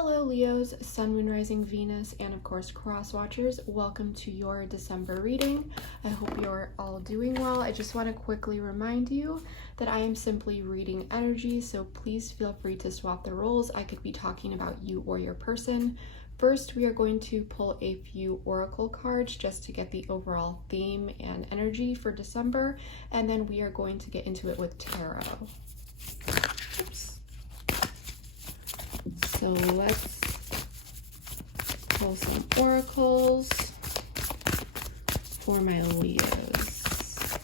Hello Leos, Sun, Moon, Rising, Venus, and of course cross watchers. Welcome to your December reading. I hope you're all doing well. I just want to quickly remind you that I am simply reading energy, so please feel free to swap the roles. I could be talking about you or your person. First, we are going to pull a few oracle cards just to get the overall theme and energy for December, and then we are going to get into it with tarot. Oops. So let's pull some oracles for my Leos.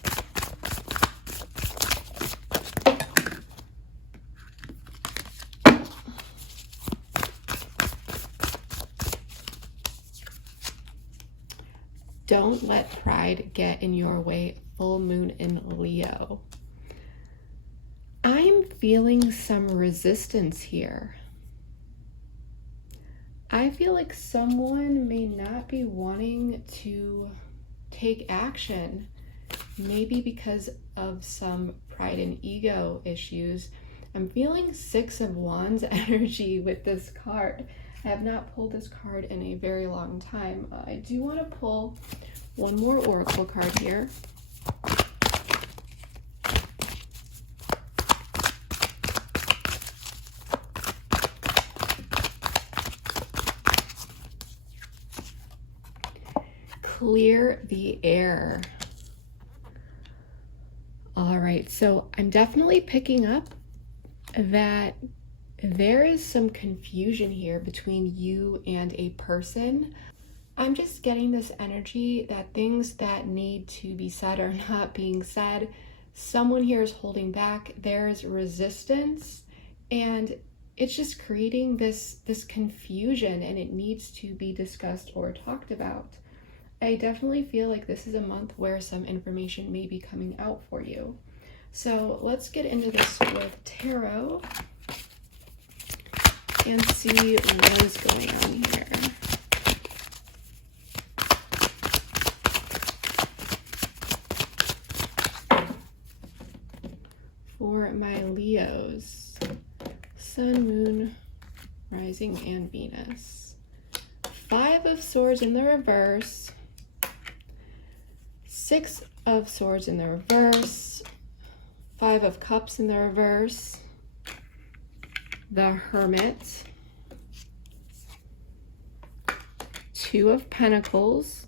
Don't let pride get in your way. Full moon in Leo. I'm feeling some resistance here. I feel like someone may not be wanting to take action, maybe because of some pride and ego issues. I'm feeling Six of Wands energy with this card. I have not pulled this card in a very long time. I do want to pull one more oracle card here. Clear the air. All right, so I'm definitely picking up that there is some confusion here between you and a person. I'm just getting this energy that things that need to be said are not being said. Someone here is holding back. There's resistance, and it's just creating this confusion, and it needs to be discussed or talked about. I definitely feel like this is a month where some information may be coming out for you. So let's get into this with tarot and see what is going on here. For my Leos, Sun, Moon, Rising, and Venus. Five of Swords in the reverse. Six of Swords in the reverse, Five of Cups in the reverse, the Hermit, Two of Pentacles,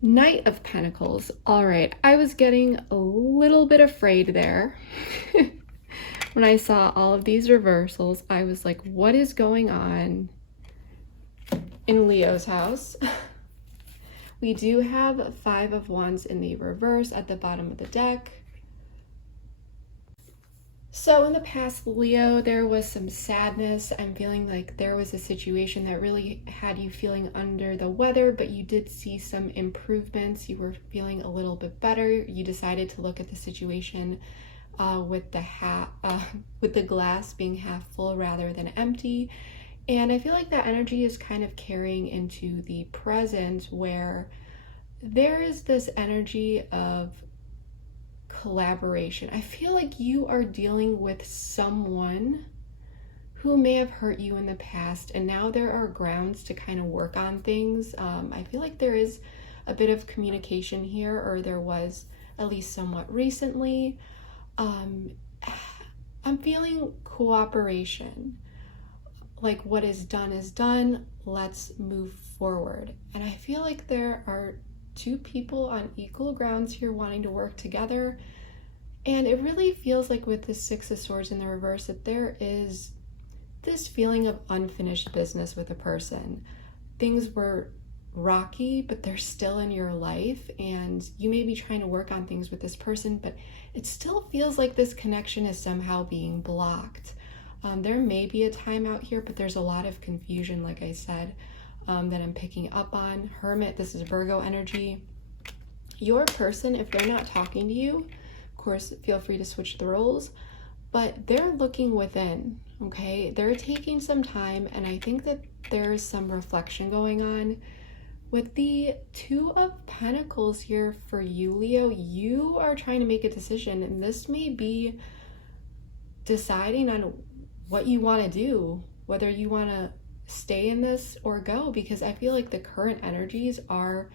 Knight of Pentacles. All right, I was getting a little bit afraid there. When I saw all of these reversals, I was like, what is going on in Leo's house? We do have Five of Wands in the reverse at the bottom of the deck. So in the past, Leo, there was some sadness. I'm feeling like there was a situation that really had you feeling under the weather, but you did see some improvements. You were feeling a little bit better. You decided to look at the situation with the glass being half full rather than empty. And I feel like that energy is kind of carrying into the present, where there is this energy of collaboration. I feel like you are dealing with someone who may have hurt you in the past, and now there are grounds to kind of work on things. I feel like there is a bit of communication here, or there was at least somewhat recently. I'm feeling cooperation. Like, what is done, let's move forward. And I feel like there are two people on equal grounds here wanting to work together. And it really feels like with the Six of Swords in the reverse that there is this feeling of unfinished business with a person. Things were rocky, but they're still in your life, and you may be trying to work on things with this person, but it still feels like this connection is somehow being blocked. There may be a timeout here, but there's a lot of confusion, like I said, that I'm picking up on. Hermit, this is Virgo energy. Your person, if they're not talking to you, of course, feel free to switch the roles, but they're looking within, okay? They're taking some time, and I think that there's some reflection going on. With the Two of Pentacles here for you, Leo, you are trying to make a decision, and this may be deciding on what you want to do, whether you want to stay in this or go, because I feel like the current energies are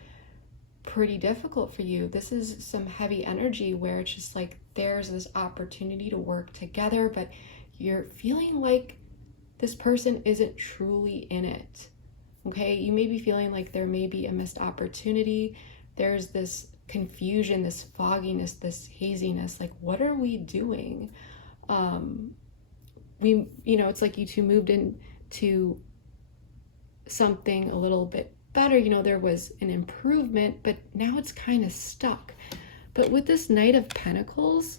pretty difficult for you. This is some heavy energy where it's just like there's this opportunity to work together, but you're feeling like this person isn't truly in it. Okay, you may be feeling like there may be a missed opportunity. There's this confusion, this fogginess, this haziness. Like, what are we doing? It's like you two moved into something a little bit better. There was an improvement, but now it's kind of stuck. But with this Knight of Pentacles,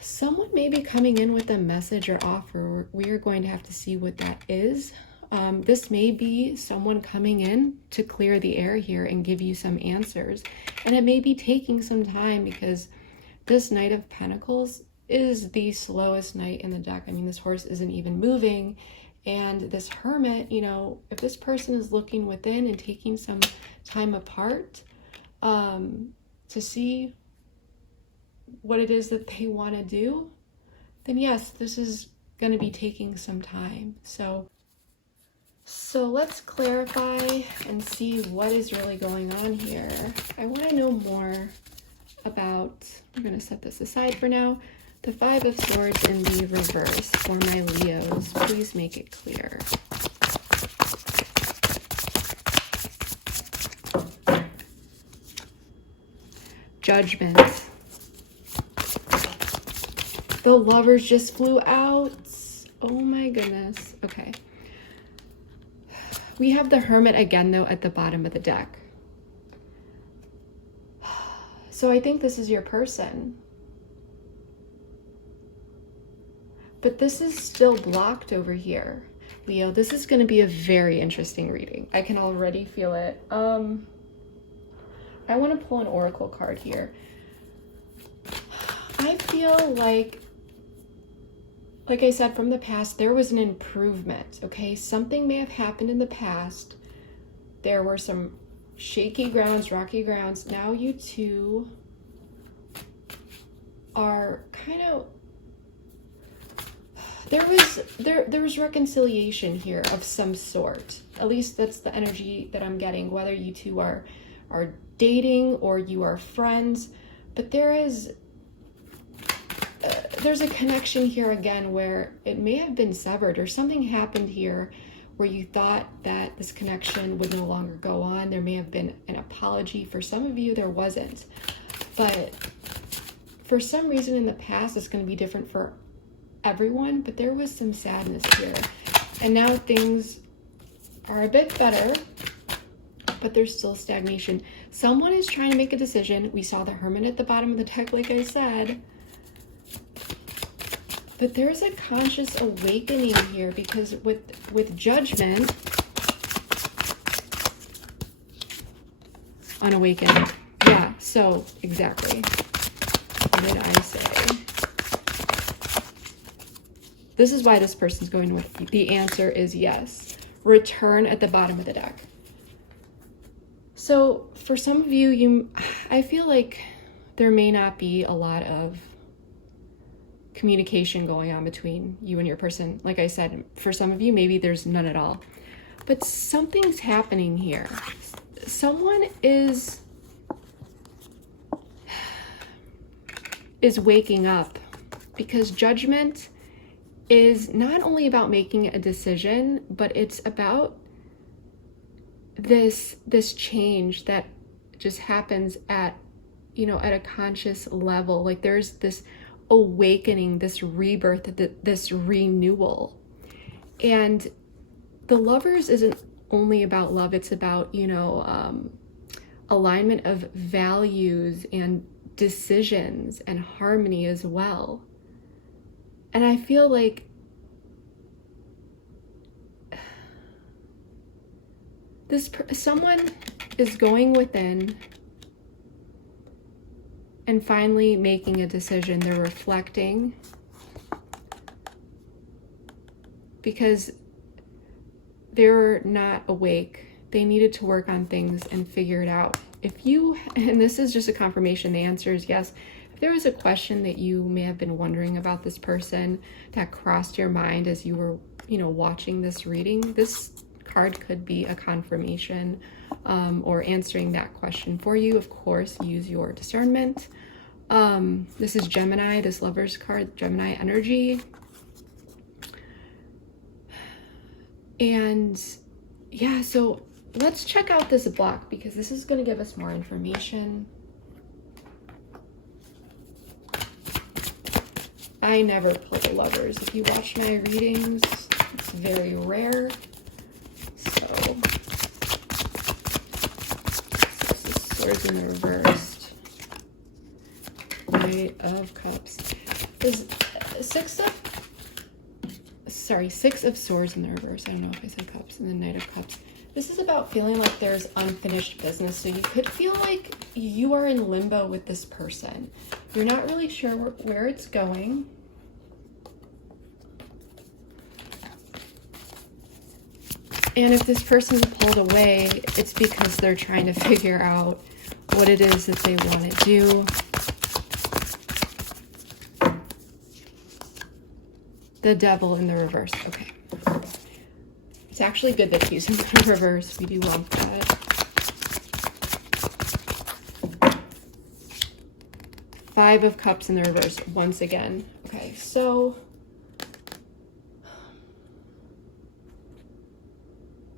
someone may be coming in with a message or offer. We are going to have to see what that is. This may be someone coming in to clear the air here and give you some answers. And it may be taking some time because this Knight of Pentacles is the slowest knight in the deck. I mean, this horse isn't even moving. And this Hermit, if this person is looking within and taking some time apart to see what it is that they want to do, then yes, this is going to be taking some time. So let's clarify and see what is really going on here. I want to know more about, I'm going to set this aside for now, the Five of Swords in the reverse for my Leos. Please make it clear. Judgment. The Lovers just flew out. Oh my goodness. Okay. We have the Hermit again, though, at the bottom of the deck. So I think this is your person. But this is still blocked over here. Leo, this is going to be a very interesting reading. I can already feel it. I want to pull an oracle card here. I feel like I said, from the past, there was an improvement, okay? Something may have happened in the past. There were some shaky grounds, rocky grounds. Now you two are kind of, there was reconciliation here of some sort. At least that's the energy that I'm getting, whether you two are dating or you are friends. But there's a connection here again where it may have been severed, or something happened here where you thought that this connection would no longer go on. There may have been an apology. For some of you, there wasn't. But for some reason in the past, it's going to be different for everyone, but there was some sadness here. And now things are a bit better, but there's still stagnation. Someone is trying to make a decision. We saw the Hermit at the bottom of the deck, like I said. But there's a conscious awakening here, because with Judgment, unawakened. Yeah, so exactly. What did I say? This is why this person's going with, the answer is yes. Return at the bottom of the deck. So for some of you, I feel like there may not be a lot of communication going on between you and your person. Like I said, for some of you, maybe there's none at all. But something's happening here. Someone is waking up, because Judgment is not only about making a decision, but it's about this change that just happens at a conscious level. Like there's this awakening, this rebirth, this renewal. And the Lovers isn't only about love, it's about alignment of values and decisions and harmony as well. And I feel like someone is going within and finally making a decision. They're reflecting, because they're not awake. They needed to work on things and figure it out. And this is just a confirmation, the answer is yes. If there was a question that you may have been wondering about this person that crossed your mind as you were, watching this reading, this card could be a confirmation or answering that question for you. Of course, use your discernment. This is Gemini, this Lover's card, Gemini energy. And yeah, so let's check out this block because this is going to give us more information. I never pull the Lovers. If you watch my readings, it's very rare. So, Six of Swords in the reversed. Knight of Cups. Is Six of Swords in the reverse. I don't know if I said Cups. And then Knight of Cups. This is about feeling like there's unfinished business. So you could feel like you are in limbo with this person. You're not really sure where it's going. And if this person's pulled away, it's because they're trying to figure out what it is that they want to do. The Devil in the reverse. Okay. It's actually good that he's in the reverse. We do want that. Five of Cups in the reverse once again. Okay, so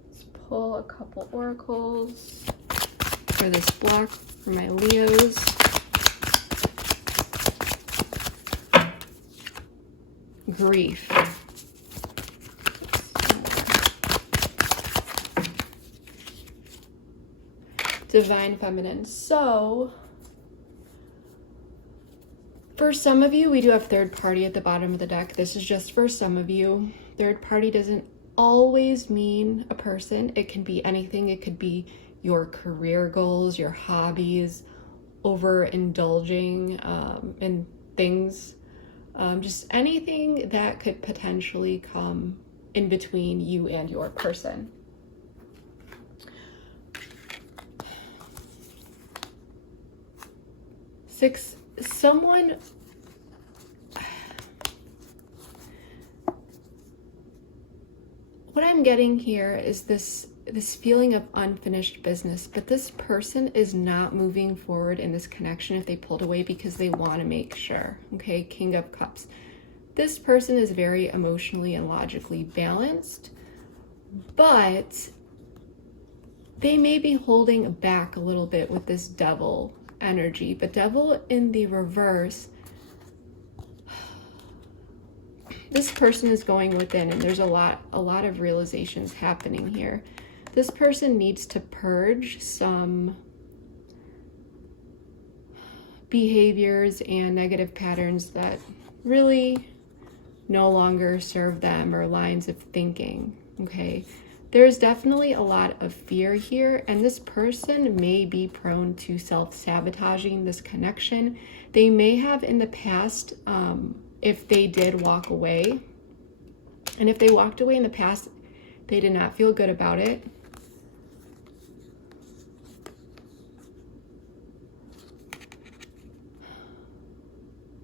let's pull a couple oracles for this block for my Leos. Grief. Divine Feminine. So for some of you, we do have third party at the bottom of the deck. This is just for some of you. Third party doesn't always mean a person. It can be anything. It could be your career goals, your hobbies, overindulging in things. Just anything that could potentially come in between you and your person. Six, someone, what I'm getting here is this feeling of unfinished business, but this person is not moving forward in this connection if they pulled away because they want to make sure. Okay, King of Cups. This person is very emotionally and logically balanced, but they may be holding back a little bit with this Devil energy. But Devil in the reverse, this person is going within, and there's a lot of realizations happening here. This person needs to purge some behaviors and negative patterns that really no longer serve them, or lines of thinking. Okay, there's definitely a lot of fear here, and this person may be prone to self-sabotaging this connection. They may have in the past, if they did walk away, and if they walked away in the past, they did not feel good about it.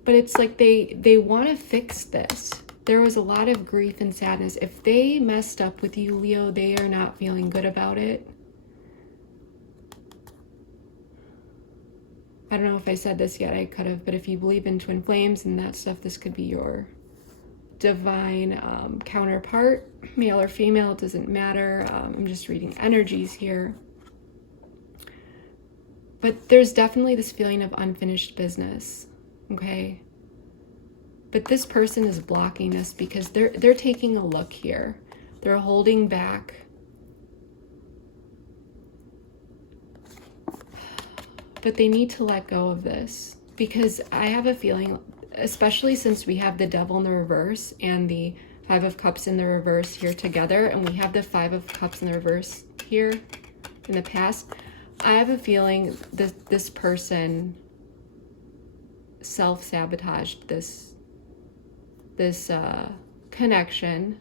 But it's like they want to fix this. There was a lot of grief and sadness. If they messed up with you, Leo, they are not feeling good about it. I don't know if I said this yet, I could have, but if you believe in twin flames and that stuff, this could be your divine counterpart, male or female, it doesn't matter. I'm just reading energies here. But there's definitely this feeling of unfinished business, okay? But this person is blocking this because they're taking a look here. They're holding back. But they need to let go of this, because I have a feeling, especially since we have the Devil in the reverse and the Five of Cups in the reverse here together, and we have the Five of Cups in the reverse here in the past, I have a feeling that this person self-sabotaged this connection,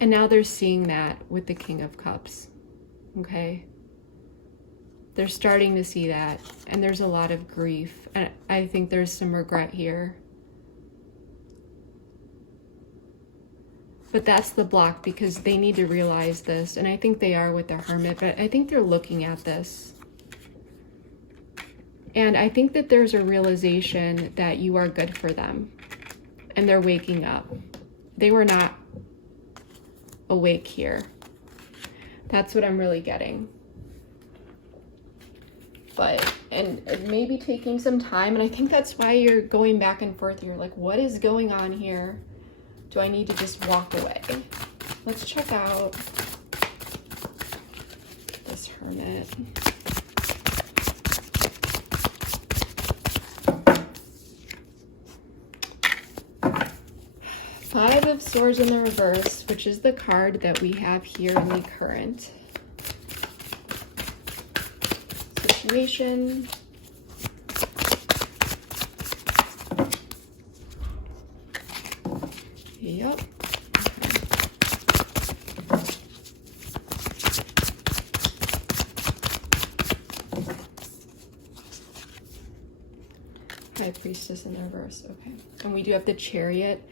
and now they're seeing that with the King of Cups. Okay, They're starting to see that, and there's a lot of grief. And I think there's some regret here. But that's the block, because they need to realize this. And I think they are with the Hermit, but I think they're looking at this. And I think that there's a realization that you are good for them. And they're waking up. They were not awake here. That's what I'm really getting. But, and maybe taking some time, and I think that's why you're going back and forth. You're like, what is going on here? Do I need to just walk away? Let's check out this Hermit. Five of Swords in the reverse, which is the card that we have here in the current situation. Yep. High Priestess in the reverse. Okay. And we do have the Chariot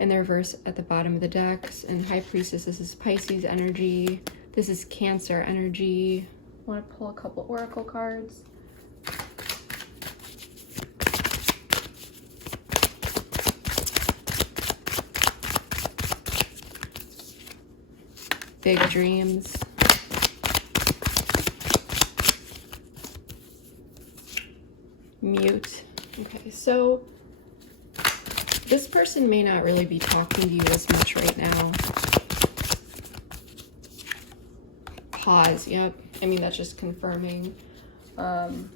in the reverse at the bottom of the decks. And High Priestess, this is Pisces energy. This is Cancer energy. I want to pull a couple oracle cards. Big dreams. Mute. Okay, so this person may not really be talking to you as much right now. Pause. Yep. I mean, that's just confirming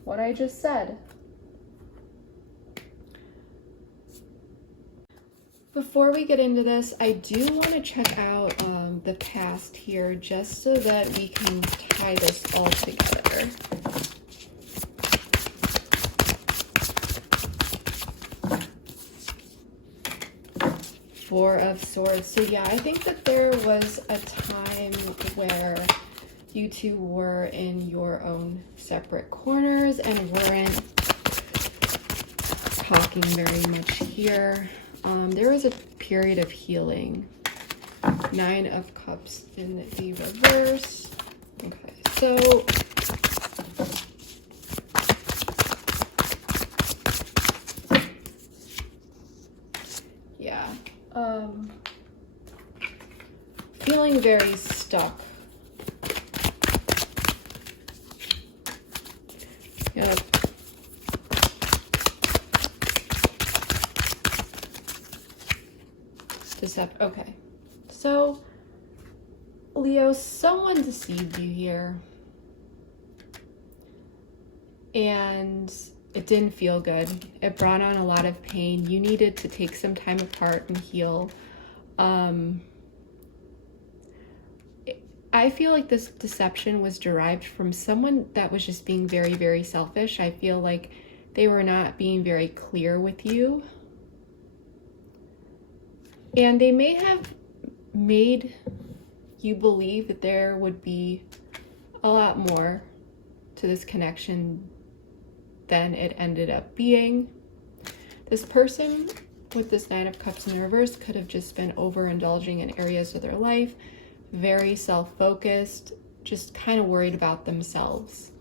what I just said. Before we get into this, I do want to check out the past here, just so that we can tie this all together. Four of Swords. So yeah, I think that there was a time where you two were in your own separate corners and weren't talking very much here. There was a period of healing. Nine of Cups in the reverse. Okay, so yeah, feeling very stuck. Yep. Okay, so Leo, someone deceived you here, and it didn't feel good. It brought on a lot of pain. You needed to take some time apart and heal. I feel like this deception was derived from someone that was just being very, very selfish. I feel like they were not being very clear with you. And they may have made you believe that there would be a lot more to this connection than it ended up being. This person with this Nine of Cups in the reverse could have just been overindulging in areas of their life, very self-focused, just kind of worried about themselves.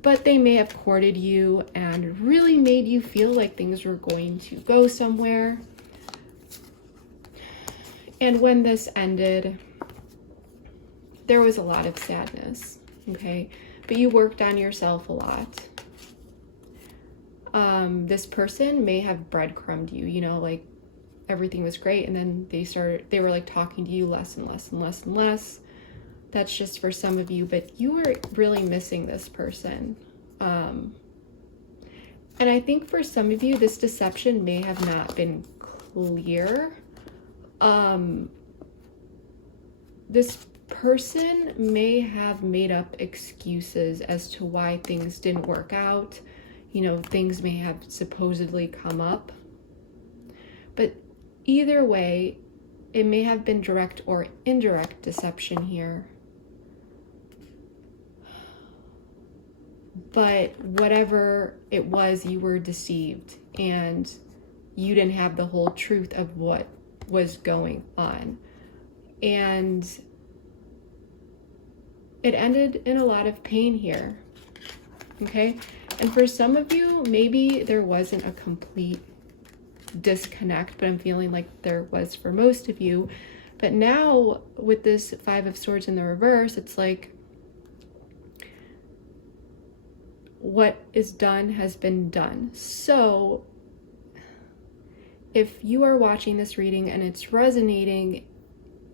But they may have courted you and really made you feel like things were going to go somewhere. And when this ended, there was a lot of sadness, okay? But you worked on yourself a lot. This person may have breadcrumbed you, you know, like everything was great, and then they were like talking to you less and less and less and less. That's just for some of you, but you were really missing this person. And I think for some of you, this deception may have not been clear. This person may have made up excuses as to why things didn't work out. You know, things may have supposedly come up. But either way, it may have been direct or indirect deception here. but whatever it was, you were deceived and you didn't have the whole truth of what was going on. And it ended in a lot of pain here. Okay? And for some of you, maybe there wasn't a complete disconnect, but I'm feeling like there was for most of you. But now with this Five of Swords in the reverse, it's like what is done has been done. So if you are watching this reading and it's resonating,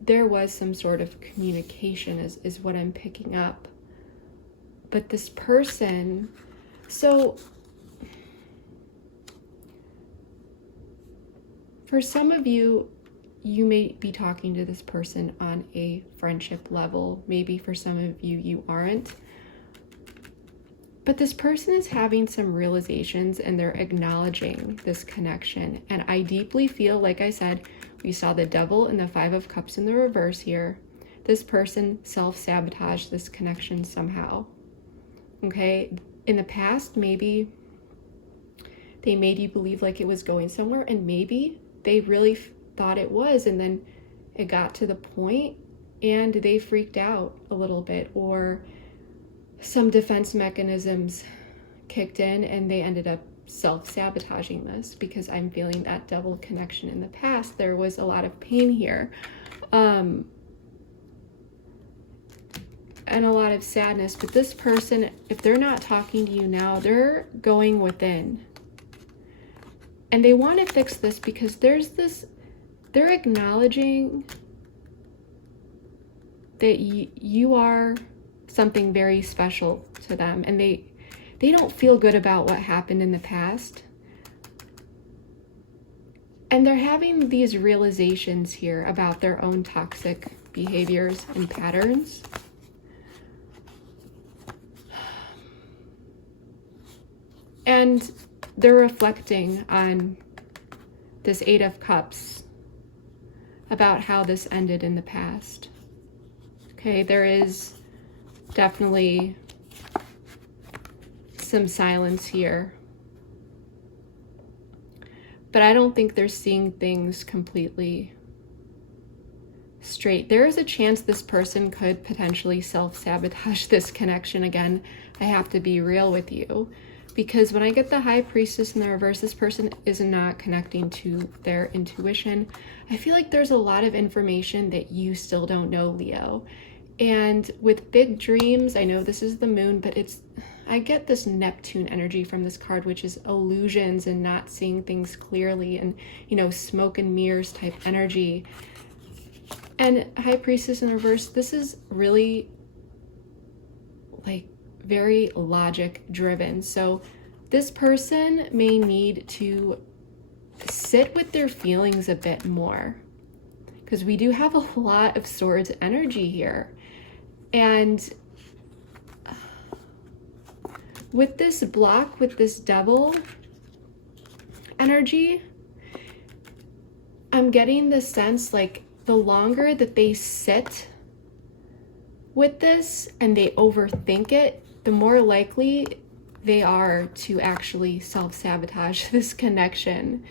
there was some sort of communication is what I'm picking up. But this person, so for some of you, you may be talking to this person on a friendship level. Maybe for some of you, you aren't. But this person is having some realizations and they're acknowledging this connection. And I deeply feel, like I said, we saw the Devil and the Five of Cups in the reverse here. This person self-sabotaged this connection somehow. Okay? In the past, maybe they made you believe like it was going somewhere, and maybe they really thought it was, and then it got to the point and they freaked out a little bit, or some defense mechanisms kicked in and they ended up self-sabotaging this, because I'm feeling that Devil connection in the past. There was a lot of pain here, and a lot of sadness. But this person, if they're not talking to you now, they're going within. And they want to fix this because there's this, they're acknowledging that you are something very special to them, and they don't feel good about what happened in the past. And they're having these realizations here about their own toxic behaviors and patterns. And they're reflecting on this Eight of Cups, about how this ended in the past. Okay, there is definitely some silence here. But I don't think they're seeing things completely straight. There is a chance this person could potentially self-sabotage this connection again. I have to be real with you. Because when I get the High Priestess in the reverse, this person is not connecting to their intuition. I feel like there's a lot of information that you still don't know, Leo. And with big dreams, I know this is the moon, but I get this Neptune energy from this card, which is illusions and not seeing things clearly, and, you know, smoke and mirrors type energy. And High Priestess in reverse, this is really like very logic driven. So this person may need to sit with their feelings a bit more, because we do have a lot of Swords energy here. And with this block, with this Devil energy, I'm getting the sense like the longer that they sit with this and they overthink it, the more likely they are to actually self-sabotage this connection.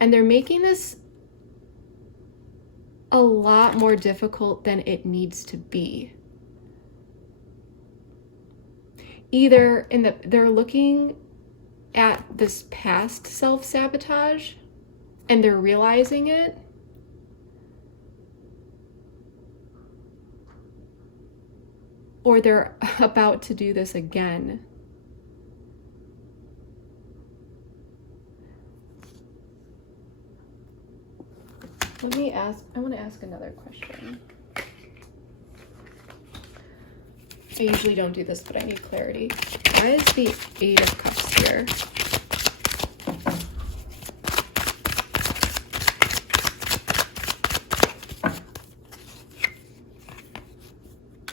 And they're making this a lot more difficult than it needs to be. Either they're looking at this past self-sabotage and they're realizing it, or they're about to do this again. I want to ask another question. I usually don't do this, but I need clarity. Why is the Eight of Cups here?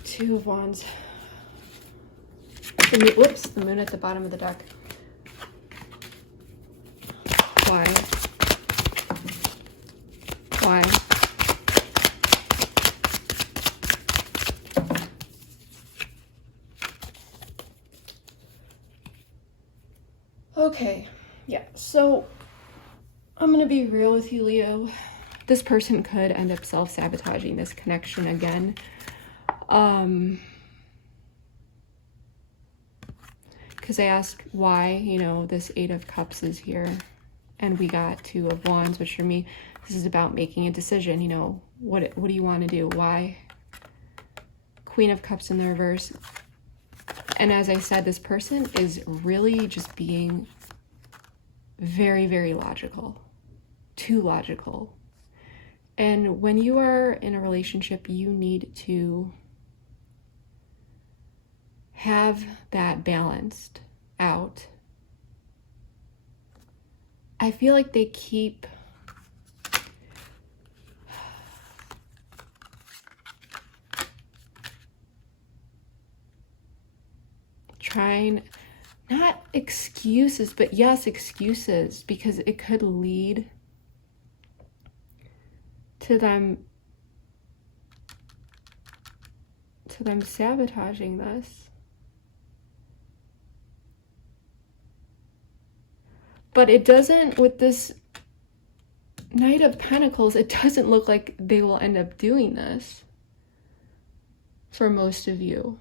Two of Wands. The moon at the bottom of the deck. Why? Why? So I'm going to be real with you, Leo. This person could end up self-sabotaging this connection again. Because I asked why, you know, this 8 of Cups is here. And we got 2 of Wands, which for me, this is about making a decision. You know, what do you want to do? Why? Queen of Cups in the reverse. And as I said, this person is really just being very, very logical. Too logical. And when you are in a relationship, you need to have that balanced out. I feel like they keep trying, not excuses, but yes, excuses, because it could lead to them sabotaging this. But it doesn't, with this Knight of Pentacles, it doesn't look like they will end up doing this for most of you.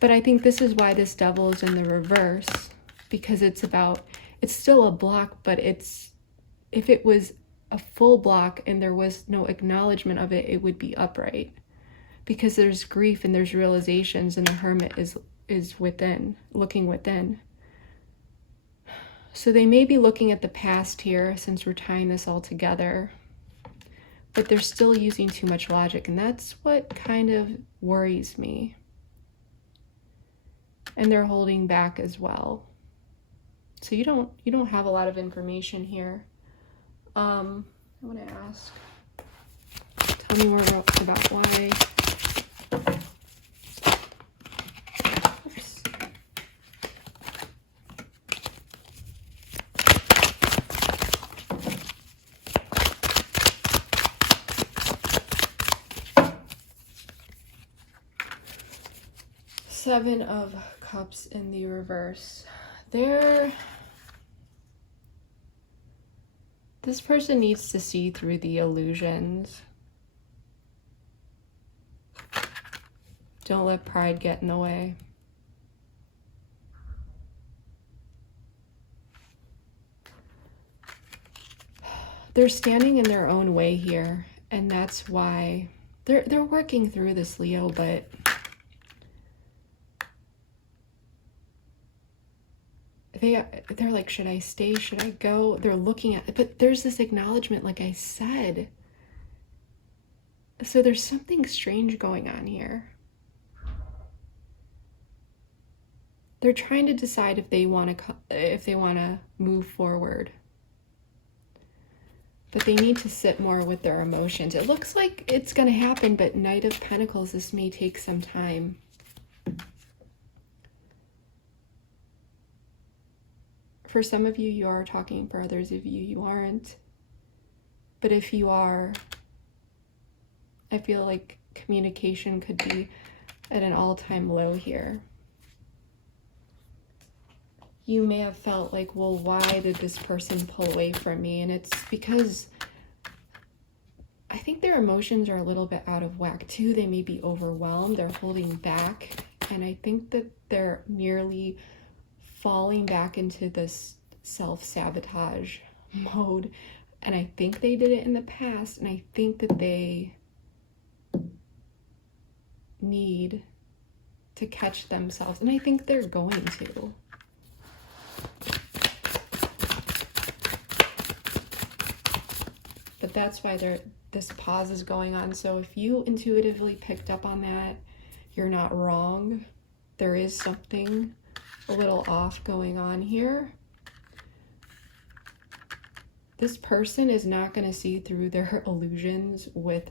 But I think this is why this Devil is in the reverse, because it's still a block, but if it was a full block and there was no acknowledgement of it, it would be upright. Because there's grief and there's realizations, and the Hermit is within, looking within. So they may be looking at the past here, since we're tying this all together, but they're still using too much logic, and that's what kind of worries me. And they're holding back as well. So you don't have a lot of information here. I want to ask, tell me more about why. Oops. Seven of Cups in the reverse. This person needs to see through the illusions. Don't let pride get in the way. They're standing in their own way here, and that's why they're working through this, Leo, but they're like, should I stay? Should I go? They're looking at it, but there's this acknowledgement, like I said. So there's something strange going on here. They're trying to decide if they want to move forward. But they need to sit more with their emotions. It looks like it's going to happen, but Knight of Pentacles, this may take some time. For some of you, you are talking. For others of you, you aren't. But if you are, I feel like communication could be at an all-time low here. You may have felt like, well, why did this person pull away from me? And it's because I think their emotions are a little bit out of whack too. They may be overwhelmed. They're holding back. And I think that they're nearly falling back into this self-sabotage mode. And I think they did it in the past, and I think that they need to catch themselves, and I think they're going to. But that's why this pause is going on. So if you intuitively picked up on that, you're not wrong. There is something a little off going on here. This person is not going to see through their illusions with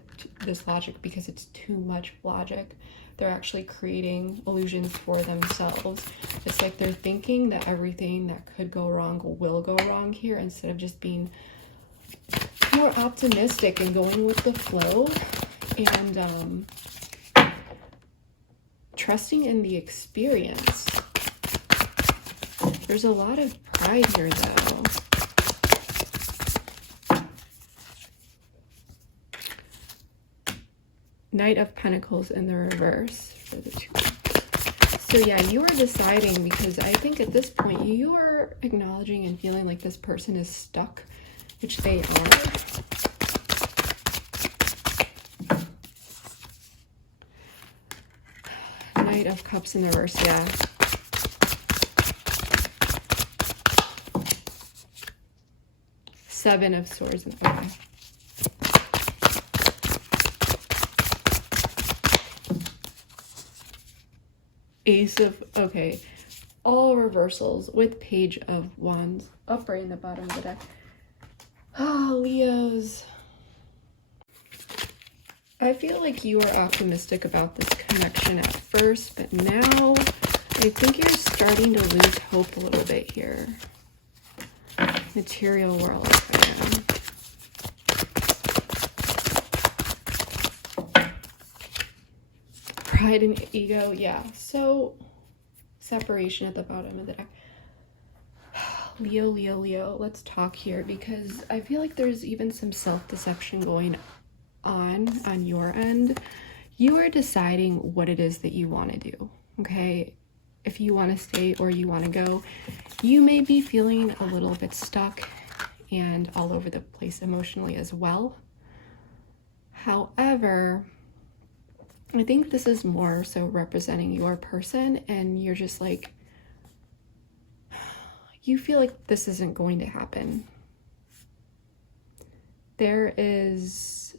this logic because it's too much logic. They're actually creating illusions for themselves. It's like they're thinking that everything that could go wrong will go wrong here, instead of just being more optimistic and going with the flow and trusting in the experience. There's a lot of pride decide here, though. Knight of Pentacles in the reverse for the 2. So yeah, you are deciding, because I think at this point you are acknowledging and feeling like this person is stuck, which they are. Knight of Cups in the reverse, yeah. Seven of Swords in the reverse. Ace of, okay, all reversals with Page of Wands upright in the bottom of the deck. Ah, Leos. I feel like you are optimistic about this connection at first, but now I think you're starting to lose hope a little bit here. Material world. Pride and ego, yeah. So, separation at the bottom of the deck. Leo, Leo, Leo. Let's talk here, because I feel like there's even some self-deception going on your end. You are deciding what it is that you want to do, okay? If you want to stay or you want to go. You may be feeling a little bit stuck and all over the place emotionally as well. However, I think this is more so representing your person, and you're just like, you feel like this isn't going to happen. There is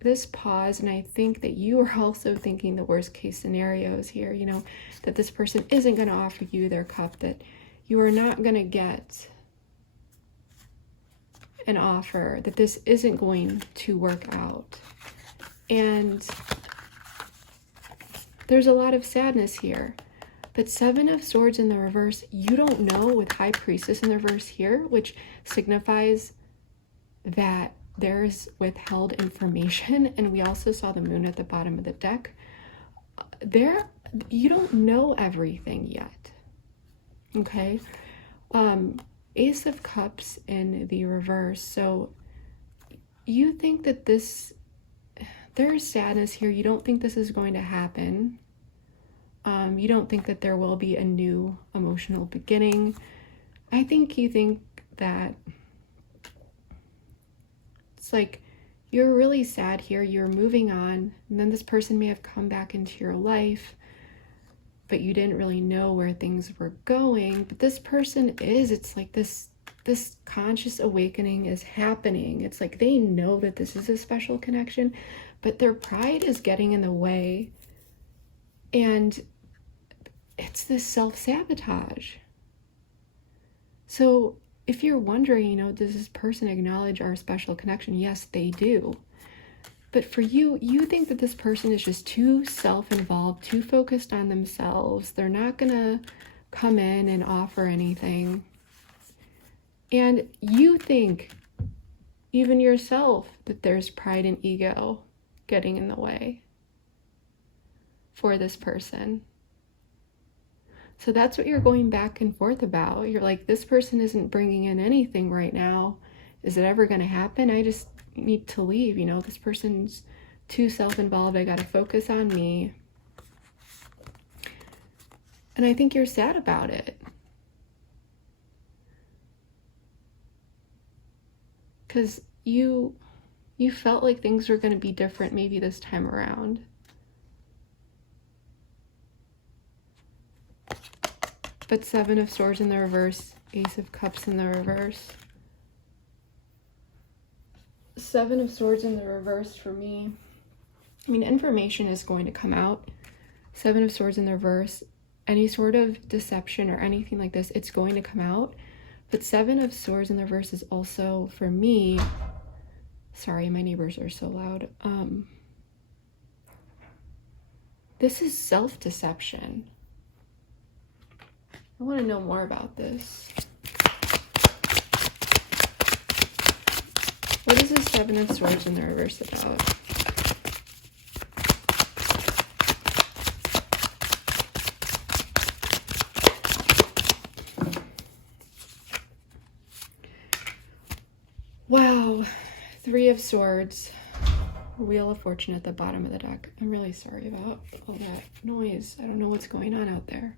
this pause, and I think that you are also thinking the worst case scenarios here, you know, that this person isn't going to offer you their cup, that you are not going to get an offer, that this isn't going to work out. And there's a lot of sadness here. But Seven of Swords in the reverse, you don't know, with High Priestess in the reverse here, which signifies that there's withheld information. And we also saw the Moon at the bottom of the deck. You don't know everything yet. Okay? Ace of Cups in the reverse. So you think that there's sadness here. You don't think this is going to happen. You don't think that there will be a new emotional beginning. I think you think that it's like you're really sad here. You're moving on, and then this person may have come back into your life, but you didn't really know where things were going. But this person it's like this conscious awakening is happening. It's like they know that this is a special connection, but their pride is getting in the way. And it's this self-sabotage. So if you're wondering, you know, does this person acknowledge our special connection? Yes, they do. But for you, you think that this person is just too self-involved, too focused on themselves. They're not gonna come in and offer anything. And you think, even yourself, that there's pride and ego getting in the way for this person. So that's what you're going back and forth about. You're like, this person isn't bringing in anything right now. Is it ever going to happen? I just need to leave. You know, this person's too self-involved. I got to focus on me. And I think you're sad about it. Because you felt like things were going to be different maybe this time around. But Seven of Swords in the reverse, Ace of Cups in the reverse. Seven of Swords in the reverse for me. I mean, information is going to come out. Seven of Swords in the reverse, any sort of deception or anything like this, it's going to come out. But Seven of Swords in the reverse is also, for me, sorry, my neighbors are so loud. This is self-deception. I want to know more about this. What is this Seven of Swords in the reverse about? Wow. Three of Swords. Wheel of Fortune at the bottom of the deck. I'm really sorry about all that noise. I don't know what's going on out there.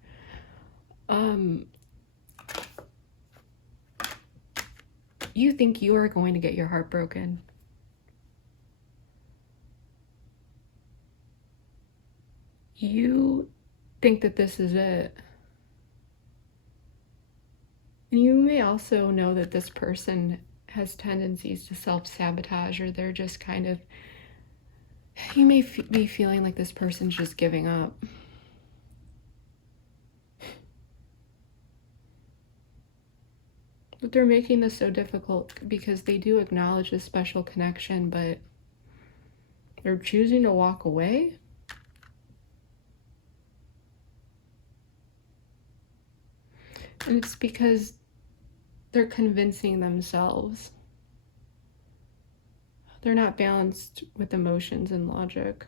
You think you are going to get your heart broken. You think that this is it. And you may also know that this person has tendencies to self-sabotage, or they're just kind of, you may be feeling like this person's just giving up. But they're making this so difficult because they do acknowledge a special connection, but they're choosing to walk away. And it's because they're convincing themselves. They're not balanced with emotions and logic.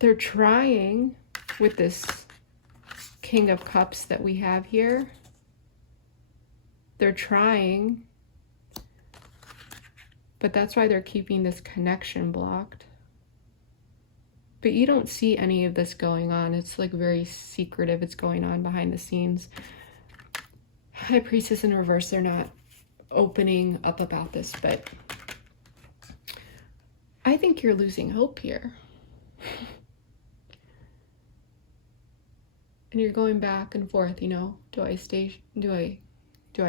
They're trying with this King of Cups that we have here. They're trying, but that's why they're keeping this connection blocked. But you don't see any of this going on. It's like very secretive. It's going on behind the scenes. High Priestess in reverse, they're not opening up about this, but I think you're losing hope here. And you're going back and forth, you know, do I stay, do I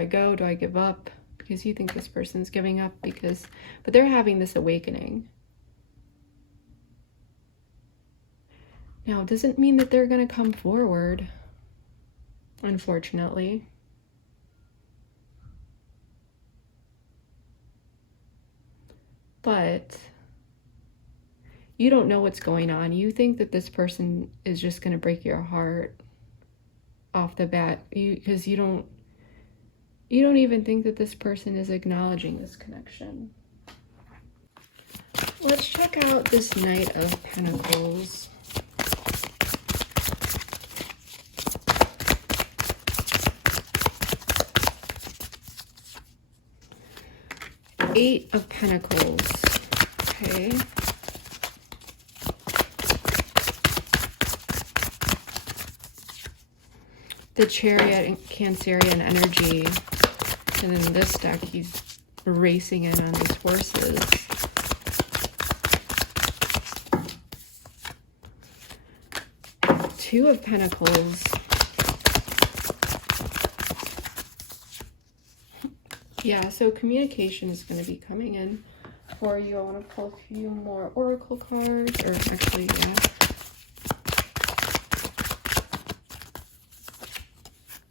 go, do I give up? Because you think this person's giving up but they're having this awakening. Now, it doesn't mean that they're going to come forward, unfortunately. But you don't know what's going on. You think that this person is just going to break your heart off the bat, because you don't even think that this person is acknowledging this connection. Let's check out this Knight of Pentacles. Eight of Pentacles. Okay. The Chariot and Cancerian energy. And in this deck, he's racing in on these horses. Two of Pentacles. Yeah, so communication is going to be coming in for you. I want to pull a few more oracle cards, or actually, yeah.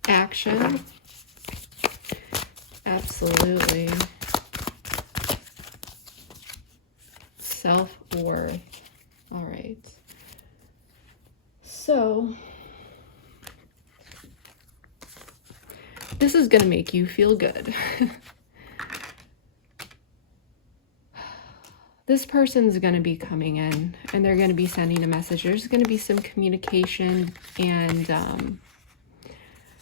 Action. Absolutely. Self-worth. All right. So, this is going to make you feel good. This person's going to be coming in and they're going to be sending a message. There's going to be some communication, and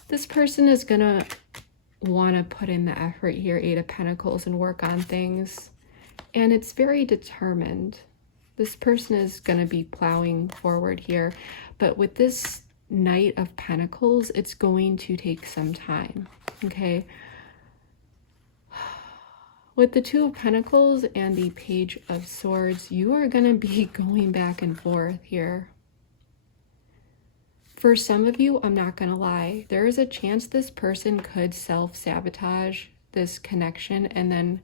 this person is going to want to put in the effort here, Eight of Pentacles, and work on things. And it's very determined. This person is going to be plowing forward here. But with this Knight of Pentacles, it's going to take some time, okay? With the Two of Pentacles and the Page of Swords, you are going to be going back and forth here. For some of you, I'm not going to lie, there is a chance this person could self-sabotage this connection, and then,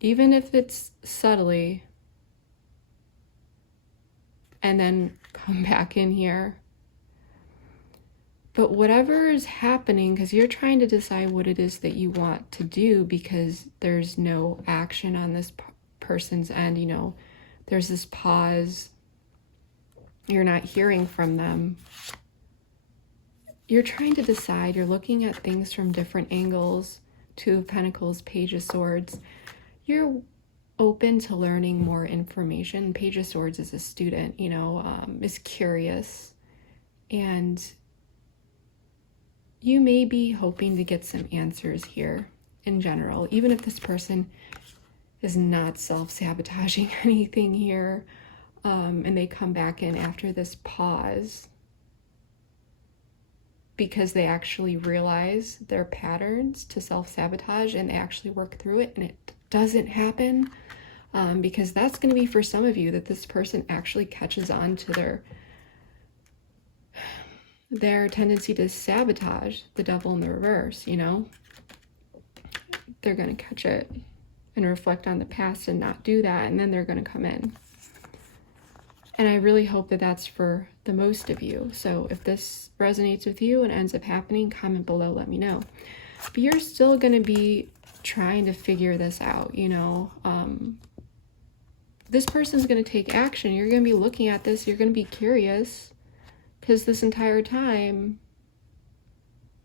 even if it's subtly, and then come back in here. But whatever is happening, because you're trying to decide what it is that you want to do, because there's no action on this person's end, you know, there's this pause. You're not hearing from them. You're trying to decide. You're looking at things from different angles. Two of Pentacles, Page of Swords. You're open to learning more information. Page of Swords is a student, you know, is curious. And you may be hoping to get some answers here in general, even if this person is not self-sabotaging anything here, and they come back in after this pause because they actually realize their patterns to self-sabotage and they actually work through it and it doesn't happen, because that's going to be for some of you that this person actually catches on to their tendency to sabotage, the devil in the reverse, you know? They're going to catch it and reflect on the past and not do that, and then they're going to come in. And I really hope that that's for the most of you. So if this resonates with you and ends up happening, comment below, let me know. But you're still going to be trying to figure this out, you know? This person's going to take action. You're going to be looking at this. You're going to be curious, because this entire time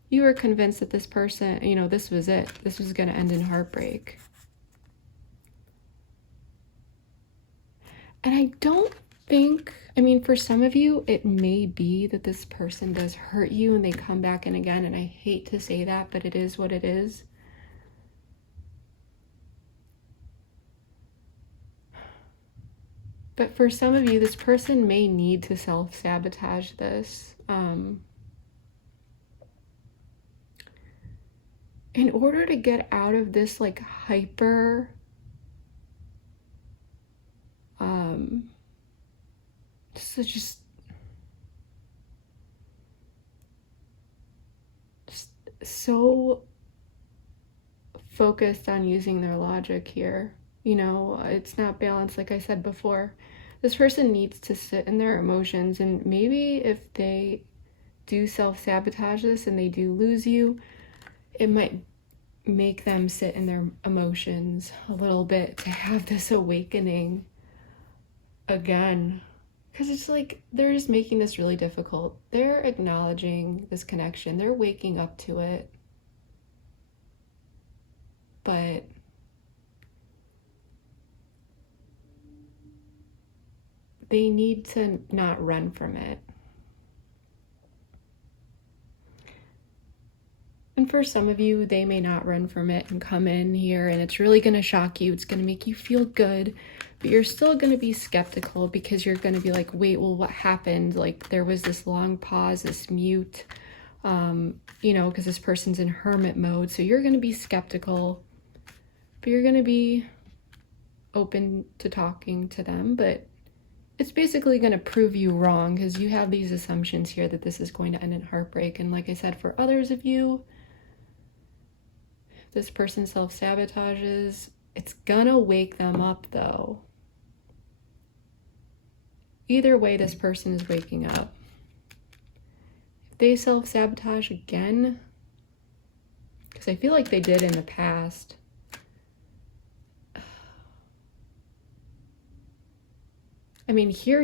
you were convinced that this person, you know, this was it. This was going to end in heartbreak. And I don't think, I mean, for some of you, it may be that this person does hurt you and they come back in again. And I hate to say that, but it is what it is. But for some of you, this person may need to self-sabotage this. In order to get out of this like hyper just so focused on using their logic here, you know, it's not balanced. Like I said before, this person needs to sit in their emotions, and maybe if they do self-sabotage this and they do lose you, it might make them sit in their emotions a little bit to have this awakening again. Because it's like they're just making this really difficult. They're acknowledging this connection. They're waking up to it. But they need to not run from it. And for some of you, they may not run from it and come in here and it's really going to shock you. It's going to make you feel good, but you're still going to be skeptical because you're going to be like, wait, well, what happened? Like there was this long pause, this mute, you know, because this person's in hermit mode. So you're going to be skeptical, but you're going to be open to talking to them. But it's basically going to prove you wrong because you have these assumptions here that this is going to end in heartbreak. And like I said, for others of you, this person self-sabotages, it's gonna wake them up though. Either way, this person is waking up. If they self-sabotage again, because I feel like they did in the past, I mean, here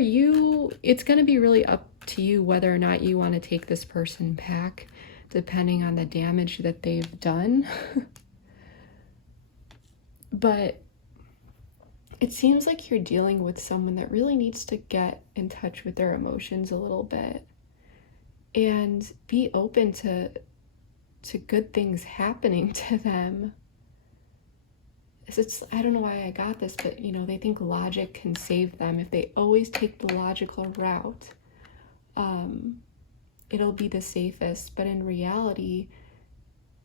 it's gonna be really up to you whether or not you want to take this person back, depending on the damage that they've done. But it seems like you're dealing with someone that really needs to get in touch with their emotions a little bit and be open to good things happening to them. It's, I don't know why I got this, but you know, they think logic can save them. If they always take the logical route, it'll be the safest. But in reality,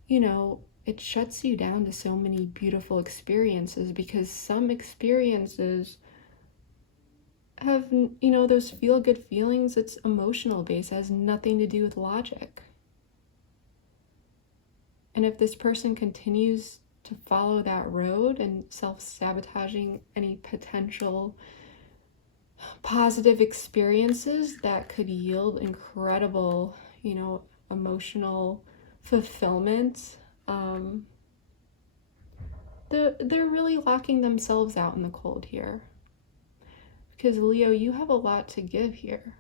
you know, it shuts you down to so many beautiful experiences, because some experiences have, you know, those feel-good feelings. It's emotional based, it has nothing to do with logic. And if this person continues to follow that road and self-sabotaging any potential positive experiences that could yield incredible, you know, emotional fulfillment, they're really locking themselves out in the cold here. Because Leo, you have a lot to give here.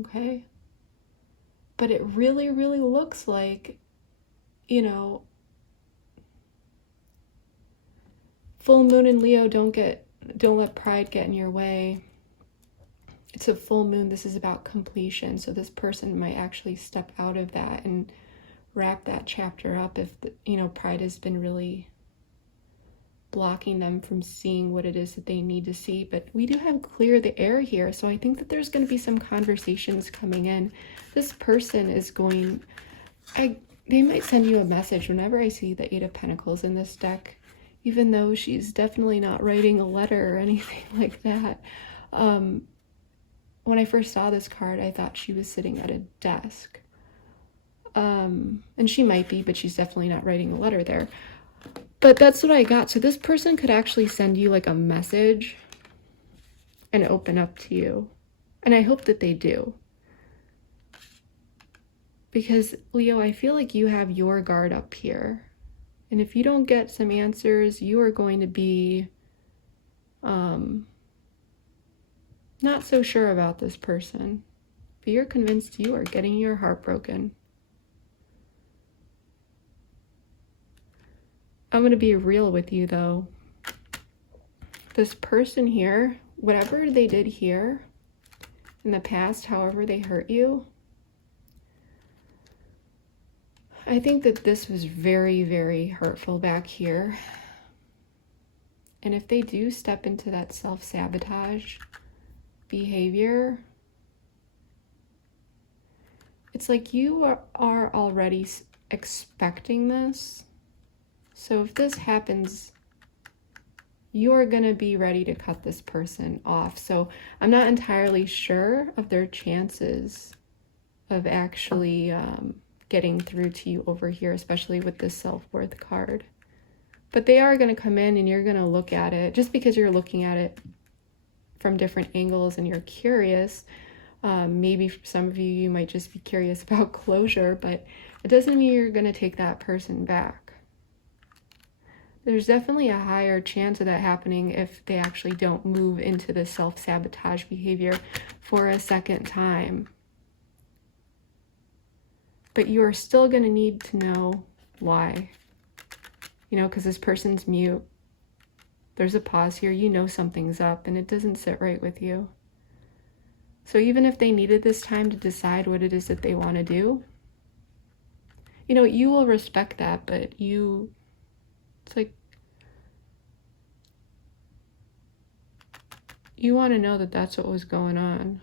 Okay? But it really, really looks like, you know, full moon in Leo, don't let pride get in your way. it's a full moon. This is about completion. So this person might actually step out of that and wrap that chapter up if, pride has been really blocking them from seeing what it is that they need to see. But we do have clear the air here. So I think that there's going to be some conversations coming in. This person is going, they might send you a message. Whenever I see the Eight of Pentacles in this deck, even though she's definitely not writing a letter or anything like that. When I first saw this card, I thought she was sitting at a desk. And she might be, but she's definitely not writing a letter there. But that's what I got. So this person could actually send you like a message and open up to you. And I hope that they do. Because, Leo, I feel like you have your guard up here. And if you don't get some answers, you are going to be not so sure about this person. But you're convinced you are getting your heart broken. I'm going to be real with you, though. This person here, whatever they did here in the past, however they hurt you, I think that this was very, very hurtful back here. And if they do step into that self-sabotage behavior, it's like you are already expecting this. So if this happens, you're going to be ready to cut this person off. So I'm not entirely sure of their chances of actually getting through to you over here, especially with this self-worth card. But they are going to come in and you're going to look at it. Just because you're looking at it from different angles and you're curious, maybe for some of you, you might just be curious about closure, but it doesn't mean you're going to take that person back. There's definitely a higher chance of that happening if they actually don't move into the self-sabotage behavior for a second time. But you are still going to need to know why. Because this person's mute. There's a pause here. You know something's up and it doesn't sit right with you. So even if they needed this time to decide what it is that they want to do, you will respect that, but it's like, you want to know that that's what was going on.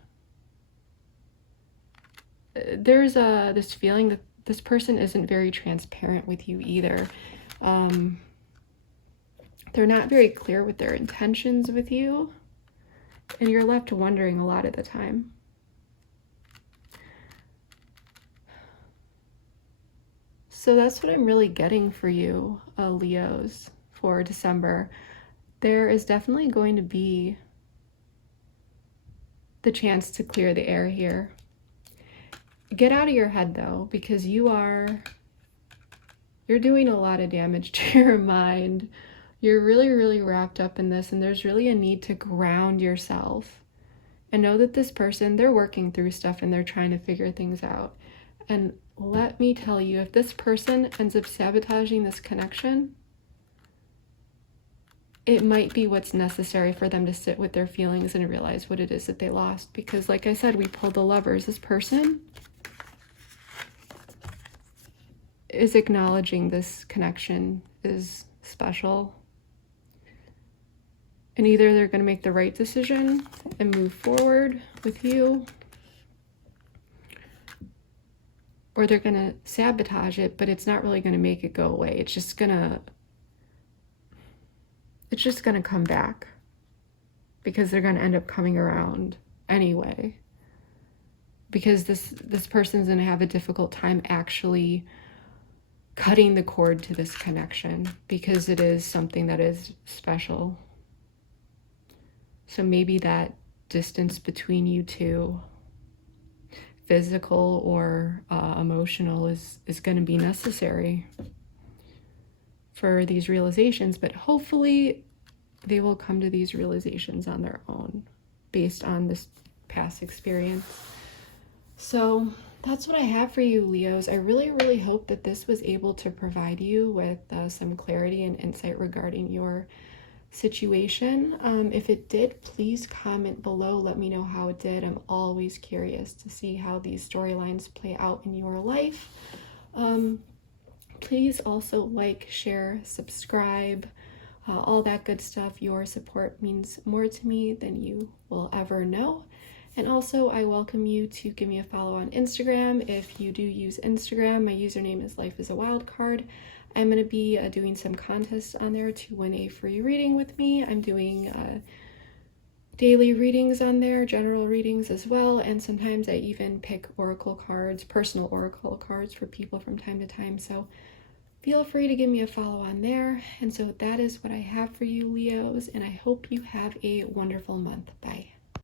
There's this feeling that this person isn't very transparent with you either. They're not very clear with their intentions with you, and you're left wondering a lot of the time. So that's what I'm really getting for you, Leos, for December. There is definitely going to be the chance to clear the air here. Get out of your head, though, because you're doing a lot of damage to your mind. You're really, really wrapped up in this, and there's really a need to ground yourself and know that this person, they're working through stuff and they're trying to figure things out. And let me tell you, if this person ends up sabotaging this connection, it might be what's necessary for them to sit with their feelings and realize what it is that they lost. Because like I said, we pulled the Lovers. This person is acknowledging this connection is special. And either they're going to make the right decision and move forward with you, or they're going to sabotage it, but it's not really going to make it go away. It's just going to come back because they're going to end up coming around anyway. Because this person's going to have a difficult time actually cutting the cord to this connection because it is something that is special. So maybe that distance between you two, physical or emotional, is going to be necessary for these realizations, but hopefully they will come to these realizations on their own based on this past experience. So that's what I have for you, Leos. I really, really hope that this was able to provide you with some clarity and insight regarding your situation. If it did, please comment below. Let me know how it did. I'm always curious to see how these storylines play out in your life. Please also like, share, subscribe, all that good stuff. Your support means more to me than you will ever know. And also, I welcome you to give me a follow on Instagram. If you do use Instagram, my username is Life is a Wild Card. I'm going to be doing some contests on there to win a free reading with me. I'm doing daily readings on there, general readings as well, and sometimes I even pick oracle cards, personal oracle cards for people from time to time. So feel free to give me a follow on there. And so that is what I have for you, Leos, and I hope you have a wonderful month. Bye.